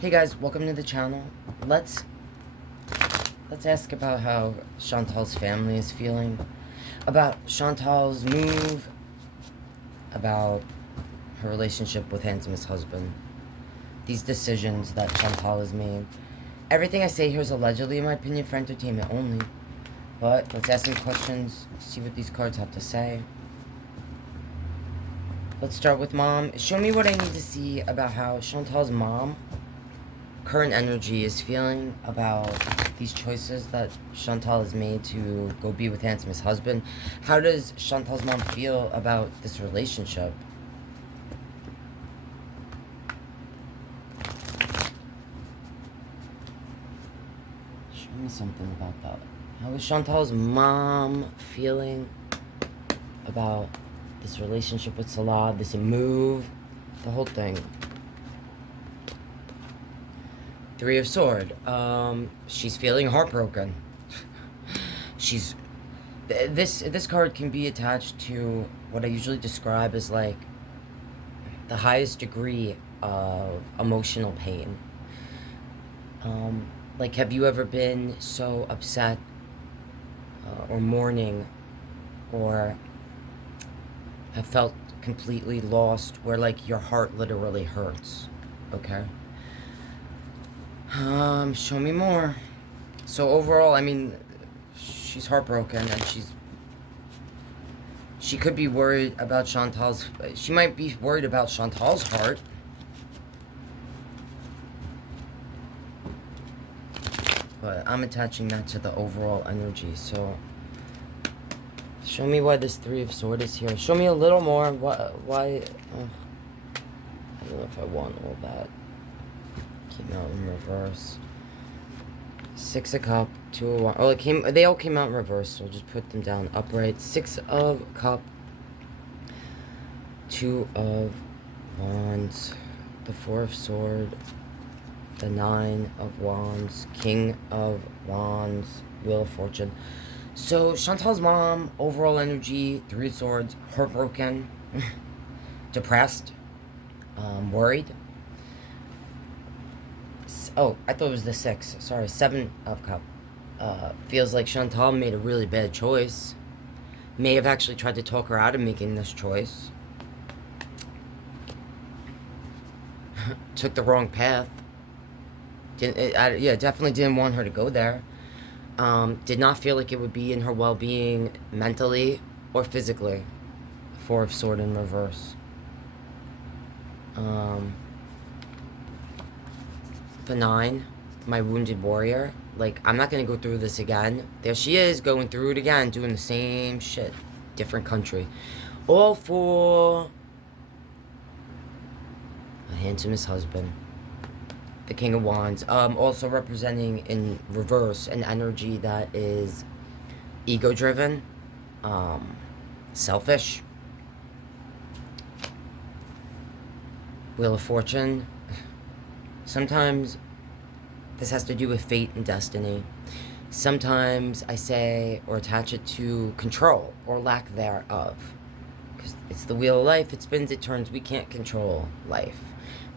Hey guys, welcome to the channel. Let's ask about how Chantal's family is feeling, about Chantal's move, about her relationship with Handsomest husband, these decisions that Chantal has made. Everything I say here is allegedly, in my opinion, for entertainment only. But let's ask some questions, see what these cards have to say. Let's start with mom. Show me what I need to see about how Chantal's mom, current energy, is feeling about these choices that Chantal has made to go be with Handsomest husband. How does Chantal's mom feel about this relationship? Show me something about that. How is Chantal's mom feeling about this relationship with Salah, this move, the whole thing? Three of Sword. She's feeling heartbroken. This card can be attached to what I usually describe as like the highest degree of emotional pain. Like, have you ever been so upset or mourning, or have felt completely lost where like your heart literally hurts? Okay. Show me more. So overall, I mean, she's heartbroken, and she could be worried about she might be worried about Chantal's heart. But I'm attaching that to the overall energy, so show me why this Three of Swords is here. Show me a little more. Why? I don't know if I want all that. Came out in reverse. Six of Cup, Two of Wands. Oh, they all came out in reverse, so I'll just put them down upright. Six of Cup, Two of Wands, the Four of Sword, the Nine of Wands, King of Wands, Wheel of Fortune. So Chantal's mom, overall energy, Three of Swords, heartbroken, depressed, worried. Oh, I thought it was the Six. Sorry, Seven of Cup. Feels like Chantal made a really bad choice. May have actually tried to talk her out of making this choice. Took the wrong path. Definitely didn't want her to go there. Did not feel like it would be in her well-being mentally or physically. Four of Sword in reverse. The Nine, my wounded warrior. Like, I'm not gonna go through this again. There she is, going through it again, doing the same shit. Different country. All for a Handsomest husband. The King of Wands. Also representing in reverse an energy that is ego-driven, selfish. Wheel of Fortune. Sometimes this has to do with fate and destiny. Sometimes I say or attach it to control or lack thereof. Because it's the wheel of life. It spins, it turns. We can't control life,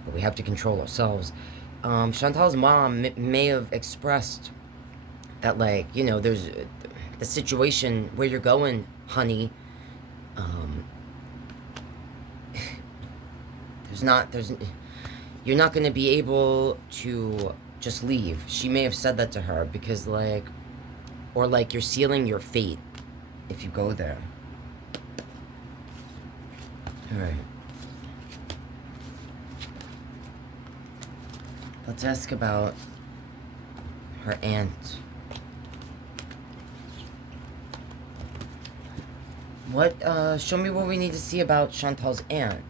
but we have to control ourselves. Chantal's mom may have expressed that, like, you know, there's the situation where you're going, honey. You're not going to be able to just leave. She may have said that to her because, like, or like you're sealing your fate if you go there. Alright. Let's ask about her aunt. Show me what we need to see about Chantal's aunt.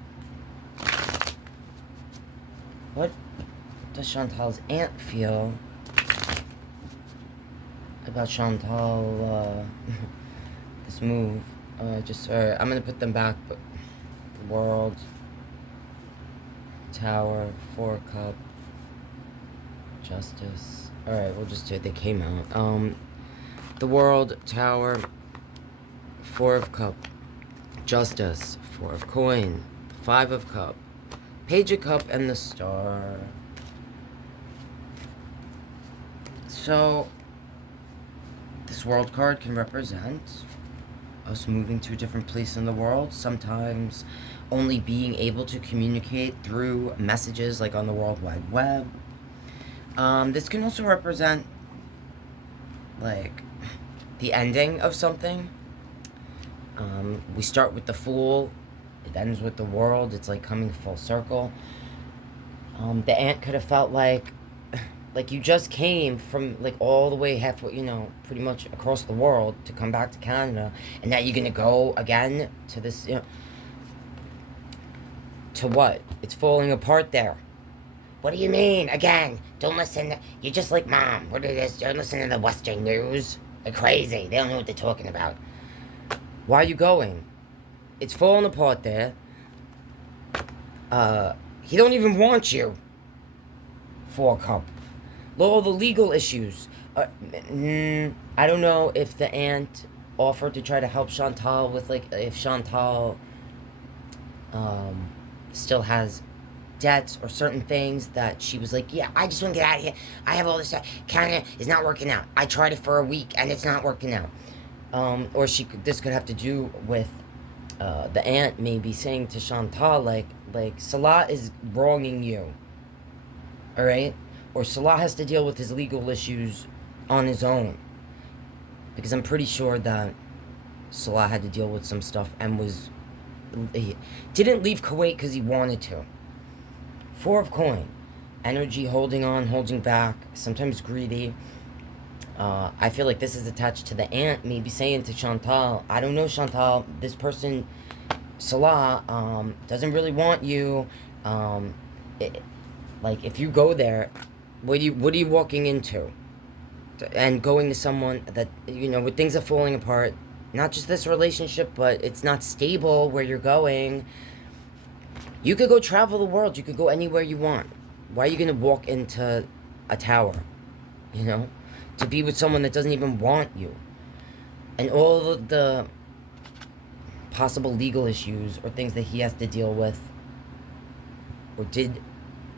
What does Chantal's aunt feel about Chantal, this move? I'm gonna put them back, but the World, Tower, Four of Cup, Justice. Alright, we'll just do it. They came out. The World, Tower, Four of Cup, Justice, Four of Coin, Five of Cup, Page of Cup, and the Star. So, this world card can represent us moving to a different place in the world, sometimes only being able to communicate through messages like on the World Wide Web. This can also represent, like, the ending of something. We start with the Fool, it ends with the World, it's like coming full circle. The ant could have felt like you just came from, like, all the way halfway, pretty much across the world to come back to Canada, and now you're gonna go again to this, to what? It's falling apart there. What do you mean, again? Don't listen, you're just like Mom. What it is, don't listen to the Western news. They're crazy, they don't know what they're talking about. Why are you going? It's falling apart there. He don't even want you. 4 Cup. All the legal issues. I don't know if the aunt offered to try to help Chantal with, like, if Chantal still has debts or certain things that she was like, yeah, I just want to get out of here. I have all this stuff. Canada is not working out. I tried it for a week and it's not working out. Or this could have to do with the aunt maybe saying to Chantal, like Salah is wronging you. All right? Or Salah has to deal with his legal issues on his own. Because I'm pretty sure that Salah had to deal with some stuff and he didn't leave Kuwait because he wanted to. 4 of coin. Energy, holding on, holding back, sometimes greedy. I feel like this is attached to the aunt maybe saying to Chantal, I don't know, Chantal, this person, Salah, doesn't really want you. Like, if you go there, what are you walking into? And going to someone that, where things are falling apart, not just this relationship, but it's not stable where you're going. You could go travel the world. You could go anywhere you want. Why are you going to walk into a tower, to be with someone that doesn't even want you? And all of the possible legal issues or things that he has to deal with or did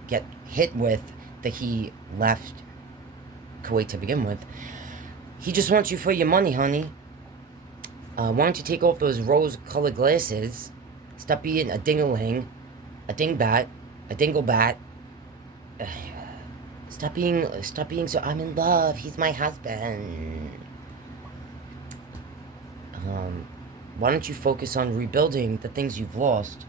get hit with that he left Kuwait to begin with. He just wants you for your money, honey. Why don't you take off those rose-colored glasses, stop being a ding-a-ling, a dingbat, a dinglebat. Stop being so, I'm in love, he's my husband. Why don't you focus on rebuilding the things you've lost?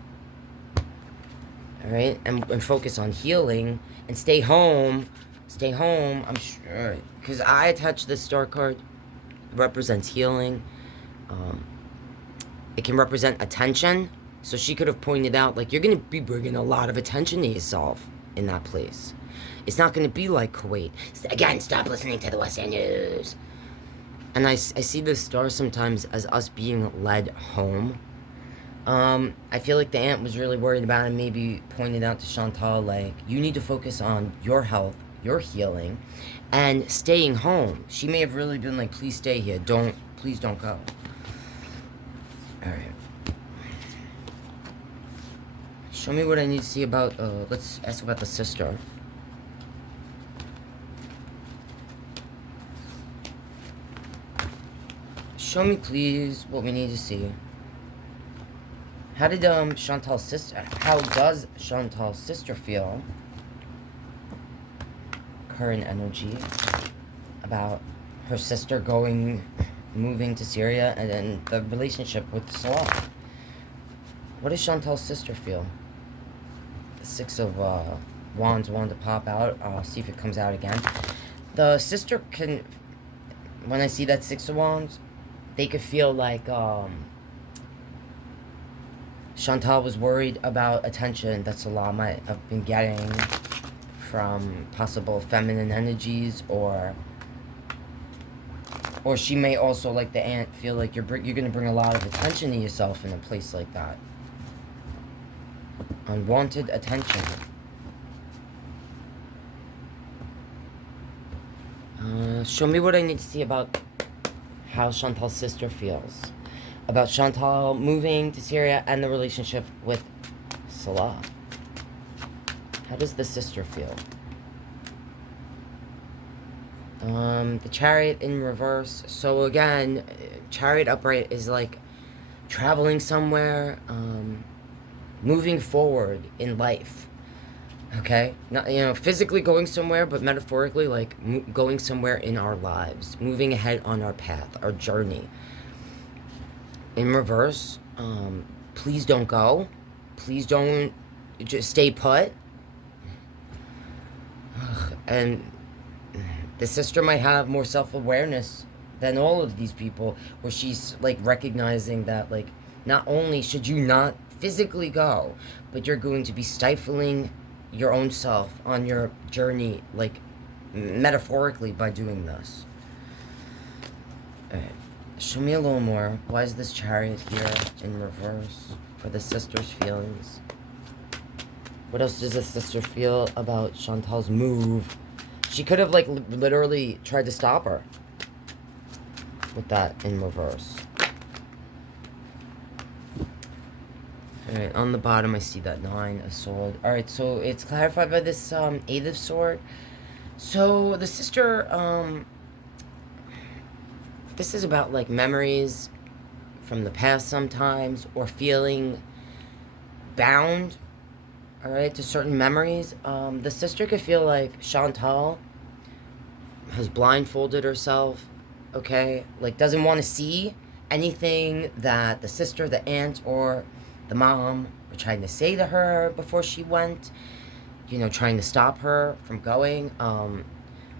Alright? And focus on healing and stay home. Stay home, I'm sure. Because I attach this star card. It represents healing. It can represent attention. So she could have pointed out, like, you're going to be bringing a lot of attention to yourself in that place. It's not going to be like Kuwait. Again, stop listening to the Western news. And I see this star sometimes as us being led home. I feel like the aunt was really worried about it and maybe pointed out to Chantal, like, you need to focus on your health, your healing, and staying home. She may have really been like, please stay here. Please don't go. Alright. Show me what I need to see about, let's ask about the sister. Show me, please, what we need to see. How does Chantal's sister feel? Current energy about her sister moving to Syria, and then the relationship with Salah. What does Chantal's sister feel? The 6 of Wands wanted to pop out. I'll see if it comes out again. The sister can, when I see that 6 of Wands, they could feel like Chantal was worried about attention that Salah might have been getting from possible feminine energies, or she may also, like the aunt, feel like you're going to bring a lot of attention to yourself in a place like that. Unwanted attention. Show me what I need to see about how Chantal's sister feels. About Chantal moving to Syria and the relationship with Salah. How does the sister feel? The Chariot in reverse. So again, Chariot upright is like traveling somewhere, moving forward in life. Okay, not physically going somewhere, but metaphorically like going somewhere in our lives, moving ahead on our path, our journey. In reverse, please don't go. Please don't just stay put. And the sister might have more self-awareness than all of these people, where she's like recognizing that like not only should you not physically go, but you're going to be stifling your own self on your journey, like metaphorically, by doing this. All right. Show me a little more. Why is this Chariot here in reverse for the sister's feelings? What else does the sister feel about Chantal's move? She could have, like, literally tried to stop her with that in reverse. Alright, on the bottom I see that 9 of Swords. Alright, so it's clarified by this 8 of Swords. So the sister, this is about, like, memories from the past sometimes, or feeling bound, alright, to certain memories. The sister could feel like Chantal has blindfolded herself, okay? Like, doesn't want to see anything that the sister, the aunt, or the mom were trying to say to her before she went, trying to stop her from going.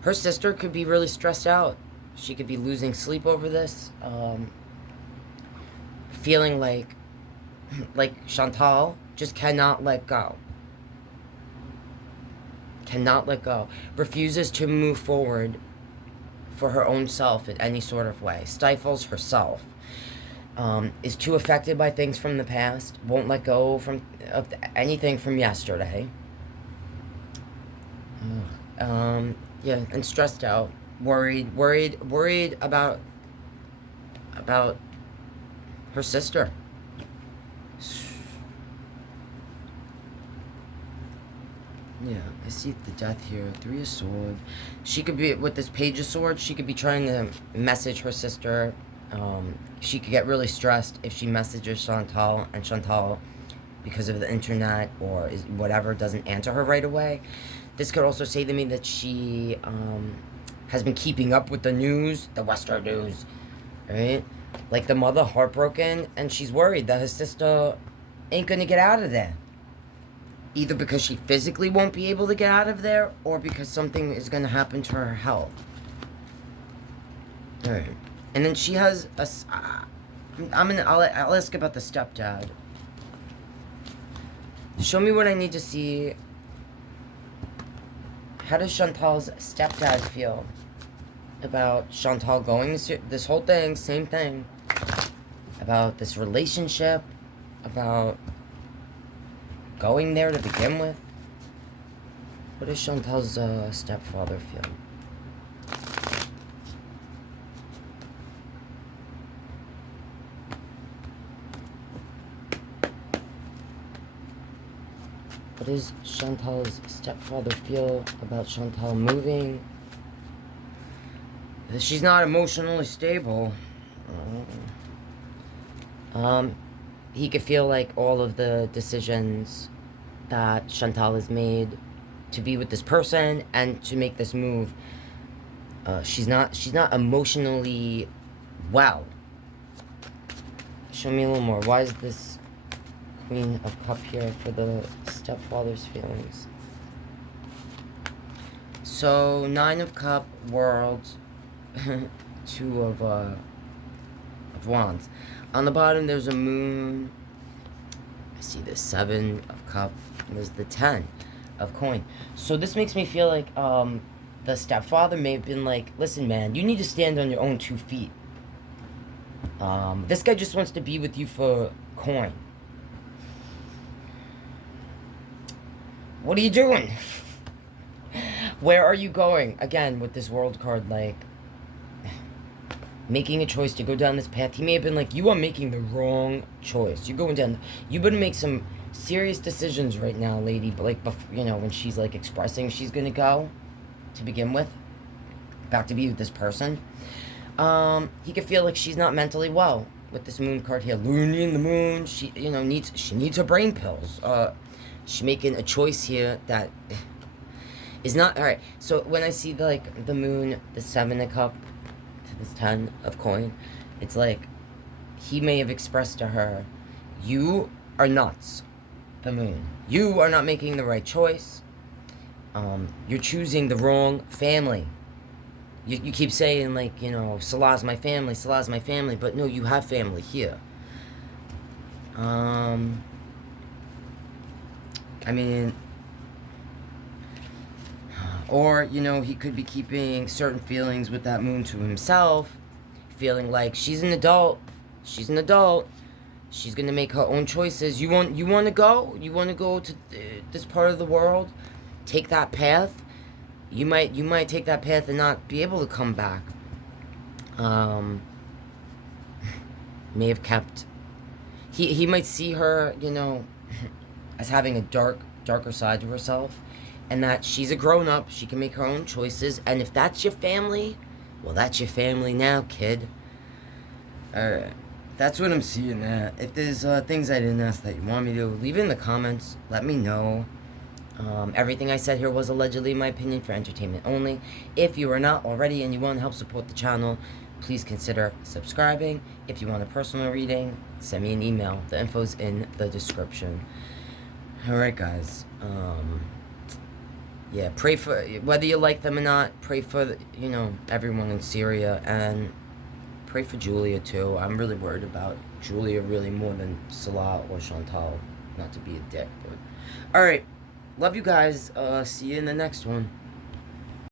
Her sister could be really stressed out. She could be losing sleep over this, feeling like Chantal just cannot let go. Cannot let go. Refuses to move forward for her own self in any sort of way. Stifles herself. Is too affected by things from the past. Won't let go of anything from yesterday. Yeah, and stressed out. Worried about her sister. Yeah, I see the Death here. 3 of Swords. She could be, with this Page of Swords, she could be trying to message her sister. She could get really stressed if she messages Chantal, and Chantal, because of the internet or whatever, doesn't answer her right away. This could also say to me that she has been keeping up with the news, the Western news, right? Like the mother, heartbroken, and she's worried that her sister ain't gonna get out of there. Either because she physically won't be able to get out of there, or because something is going to happen to her health. Alright. And then she has a... I'll ask about the stepdad. Show me what I need to see. How does Chantal's stepdad feel about Chantal going this whole thing, same thing. About this relationship, about going there to begin with. What does Chantal's stepfather feel? What does Chantal's stepfather feel about Chantal moving? She's not emotionally stable. He could feel like all of the decisions that Chantal has made to be with this person and to make this move, she's not emotionally well. Show me a little more. Why is this Queen of Cup here for the stepfather's feelings? So 9 of Cup, World, 2 of Wands. On the bottom, there's a moon. I see the 7 of Cup. And there's the 10 of Coin. So this makes me feel like the stepfather may have been like, listen, man, you need to stand on your own 2 feet. This guy just wants to be with you for coin. What are you doing? Where are you going? Again, with this World card, like, making a choice to go down this path. He may have been like, you are making the wrong choice. You're going down, you better make some serious decisions right now, lady. But like, when she's like expressing she's gonna go to begin with. about to be with this person, he could feel like she's not mentally well with this moon card here. Loony in the moon. She, needs her brain pills. She's making a choice here that is not all right. So when I see the moon, the 7 of cup to this 10 of coin, it's like he may have expressed to her, "You are nuts." The moon. You are not making the right choice. You're choosing the wrong family. You keep saying, Salah's my family, Salah's my family, but no, you have family here. I mean, or, he could be keeping certain feelings with that moon to himself, feeling like she's an adult, she's gonna make her own choices. You want to go? You want to go to this part of the world? Take that path. You might take that path and not be able to come back. May have kept. He might see her, as having a darker side to herself, and that she's a grown up. She can make her own choices, and if that's your family, well, that's your family now, kid. Alright. That's what I'm seeing at. If there's things I didn't ask that you want me to, leave it in the comments. Let me know. Everything I said here was allegedly my opinion for entertainment only. If you are not already and you want to help support the channel, please consider subscribing. If you want a personal reading, send me an email. The info's in the description. Alright, guys. Yeah, pray for, whether you like them or not, pray for, everyone in Syria, and pray for Julia too. I'm really worried about Julia really more than Salah or Chantal. Not to be a dick, but alright. Love you guys. See you in the next one.